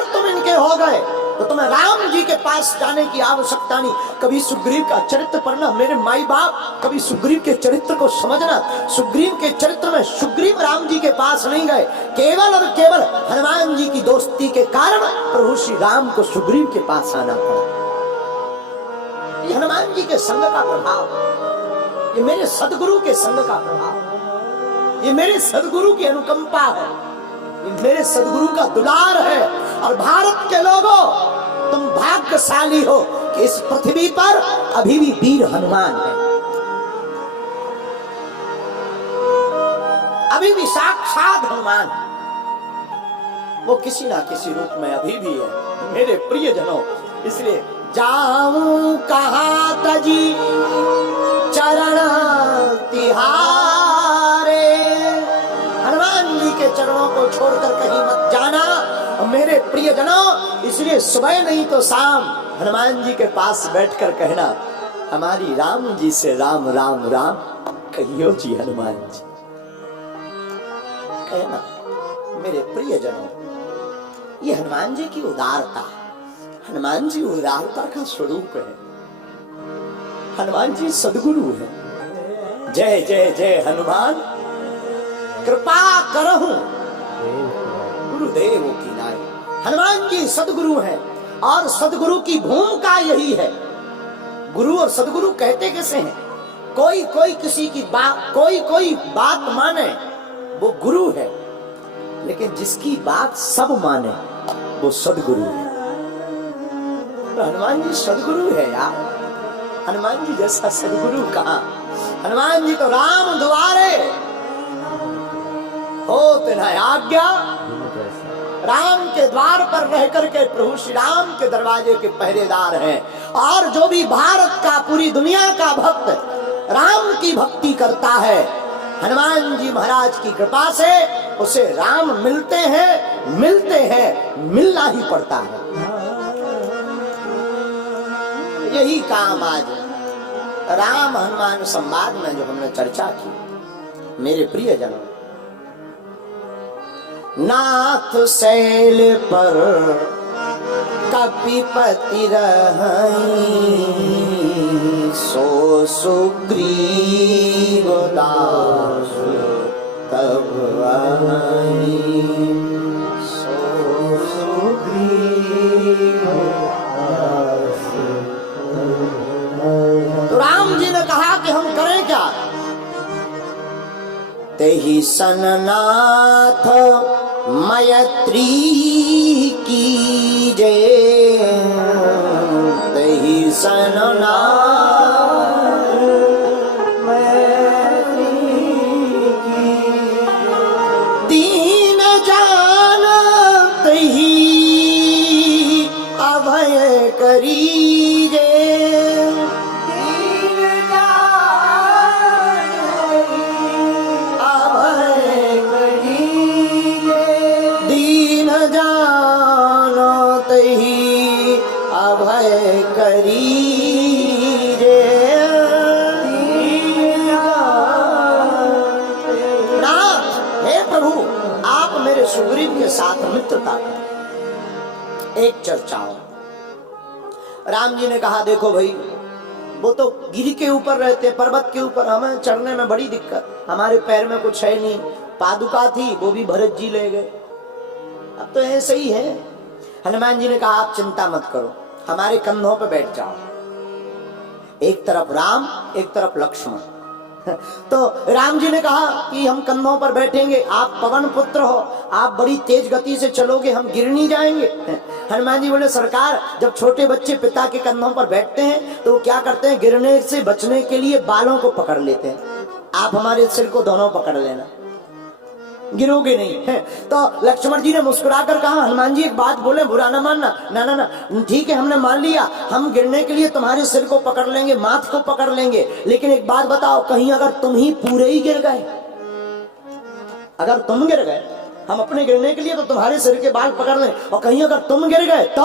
अगर तुम इनके हो गए तो तुम्हें राम जी के पास जाने की आवश्यकता नहीं। कभी सुग्रीव का चरित्र पढ़ना मेरे माई बाप, कभी सुग्रीव के चरित्र को समझना। सुग्रीव के चरित्र में सुग्रीव राम जी के पास नहीं गए, केवल और केवल हनुमान जी की दोस्ती के कारण प्रभु श्री राम को सुग्रीव के पास आना पड़ा। ये हनुमान जी के संग का प्रभाव, ये मेरे सदगुरु के संग का प्रभाव, ये मेरे सदगुरु की अनुकंपा है, ये मेरे सदगुरु का दुलार है। और भारत के लोगों, तुम भाग्यशाली हो कि इस पृथ्वी पर अभी भी वीर हनुमान है, अभी भी साक्षात हनुमान है। वो किसी ना किसी रूप में अभी भी है मेरे प्रियजनों। इसलिए जाऊं कहां तजी चरण तिहारे, हनुमान जी के चरणों को छोड़कर कहीं मत जाना मेरे प्रियजनों। इसलिए सुबह नहीं तो शाम हनुमान जी के पास बैठकर कहना, हमारी राम जी से राम राम राम कहियो जी हनुमान जी, कहना मेरे प्रियजनों। ये हनुमान जी की उदारता, हनुमान जी उदारता का स्वरूप है, हनुमान जी सदगुरु है। जय जय जय हनुमान, कृपा करहु गुरुदेव की नाई। हनुमान जी सदगुरु हैं और सदगुरु की भूमिका यही है। गुरु और सदगुरु कहते कैसे हैं? कोई कोई किसी की बात, कोई कोई बात माने वो गुरु है, लेकिन जिसकी बात सब माने वो सदगुरु है। तो हनुमान जी सदगुरु है यार, हनुमान जी जैसा सदगुरु कहाँ? हनुमान जी तो राम द्वारे होत न आज्ञा, राम के द्वार पर रह करके प्रभु श्री राम के दरवाजे के पहरेदार हैं। और जो भी भारत का, पूरी दुनिया का भक्त राम की भक्ति करता है, हनुमान जी महाराज की कृपा से उसे राम मिलते हैं, मिलना ही पड़ता है। यही काम आज राम हनुमान संवाद में जो हमने चर्चा की मेरे प्रियजनों। नाथ शैल पर कपिपति रहई, सो सुग्रीव दास तब आई, सो सुग्रीव दास। तो राम जी ने कहा कि हम करें क्या? तेहि सननाथ मैत्री कीजे, तेहि सननाथ मैत्री कीजे, दीन जान तेहि अभय करीजे, सुग्रीव के साथ मित्रता की एक चर्चा हो। राम जी ने कहा, देखो भाई, वो तो गिरी के ऊपर रहते, पर्वत के ऊपर, हमें चढ़ने में बड़ी दिक्कत, हमारे पैर में कुछ है नहीं, पादुका थी वो भी भरत जी ले गए, अब तो ऐसे ही है। हनुमान जी ने कहा, आप चिंता मत करो, हमारे कंधों पे बैठ जाओ, एक तरफ राम एक तरफ लक्ष्मण। तो राम जी ने कहा कि हम कंधों पर बैठेंगे, आप पवन पुत्र हो, आप बड़ी तेज गति से चलोगे, हम गिर नहीं जाएंगे। हनुमान जी बोले, सरकार, जब छोटे बच्चे पिता के कंधों पर बैठते हैं तो वो क्या करते हैं, गिरने से बचने के लिए बालों को पकड़ लेते हैं। आप हमारे सिर को दोनों पकड़ लेना, गिरोगे नहीं है। तो लक्ष्मण जी ने मुस्कुराकर कहा, हनुमान जी एक बात बोले, बुरा ना मानना। ना ना ना, ठीक है, हमने मान लिया, हम गिरने के लिए तुम्हारे सिर को पकड़ लेंगे, माथ को पकड़ लेंगे, लेकिन एक बात बताओ, कहीं अगर तुम ही पूरे ही गिर गए, अगर तुम गिर गए, हम अपने गिरने के लिए तो तुम्हारे सिर के बाल पकड़ लें, और कहीं अगर तुम गिर गए तो।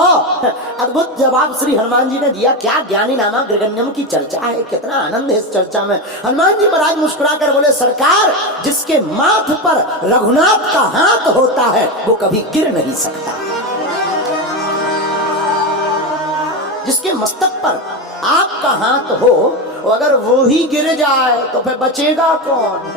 अद्भुत जवाब श्री हनुमान जी ने दिया। क्या ज्ञानी नामा गृगण्यम की चर्चा है, कितना आनंद है इस चर्चा में। हनुमान जी महाराज मुस्कुराकर बोले, सरकार, जिसके माथ पर रघुनाथ का हाथ होता है वो कभी गिर नहीं सकता। जिसके मस्तक पर आपका हाथ हो, अगर वो ही गिर जाए तो फिर बचेगा कौन?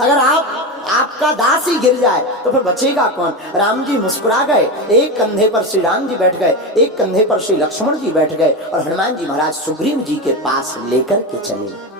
अगर आपका दास ही गिर जाए तो फिर बचेगा कौन? राम जी मुस्कुरा गए, एक कंधे पर श्री राम जी बैठ गए, एक कंधे पर श्री लक्ष्मण जी बैठ गए और हनुमान जी महाराज सुग्रीव जी के पास लेकर के चले।